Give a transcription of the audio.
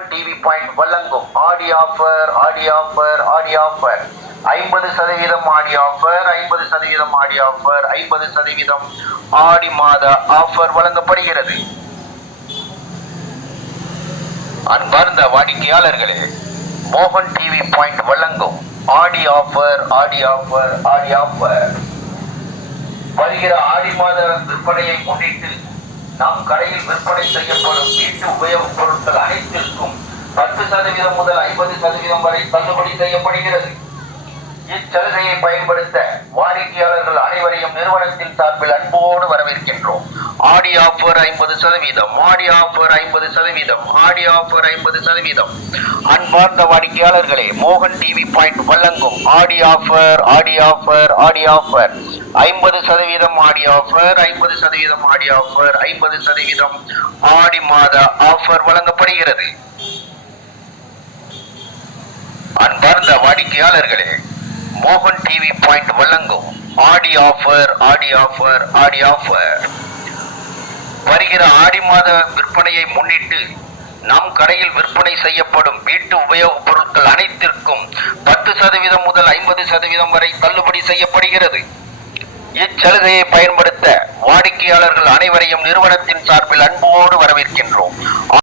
மோகன் TV point வழங்கும் ஆடி offer 50% ஆடி offer 50% ஆடி offer 50% ஆடி மாத ஆஃபர் வழங்கப்படுகிறது. அன்பார்ந்த வாடிக்கையாளர்களே, மோகன் டிவி பாயிண்ட் வழங்கும் ஆடி ஆஃபர் வருகிற ஆடி மாத விற்பனையை முன்னிட்டு நம் கடையில் விற்பனை செய்யப்படும் வீட்டு உபயோகப் பொருட்கள் அனைத்திற்கும் 10% முதல் 50% வரை தள்ளுபடி செய்யப்படுகிறது. இச்சலுகையை பயன்படுத்த வாடிக்கையாளர்கள் அனைவரையும் நிறுவனத்தின் சார்பில் அன்போடு வரவேற்கின்றோம். ஆடி ஆஃபர் 50%, ஆடி ஆஃபர் 50%, ஆடி ஆஃபர் 50%. அன்பார்ந்த வாடிக்கையாளர்களே, மோகன் டிவி பாயிண்ட் வழங்கும் ஆடி ஆஃபர் 50% ஆடி ஆஃபர் 50% ஆடி ஆஃபர் 50% ஆடி மாத ஆஃபர் வழங்கப்படுகிறது. அன்பார்ந்த வாடிக்கையாளர்களே, மோகன் டிவி பாயிண்ட் வழங்கும் ஆடி ஆஃபர் வருகிற ஆடி மாத விற்பனையை முன்னிட்டு நம் கடையில் விற்பனை செய்யப்படும் வீட்டு உபயோகப் பொருட்கள் அனைத்திற்கும் 10% முதல் 50% வரை தள்ளுபடி செய்யப்படுகிறது. இச்சலுகையை பயன்படுத்த வாடிக்கையாளர்கள் அனைவரையும் நிறுவனத்தின் சார்பில் அன்போடு வரவேற்கின்றோம்.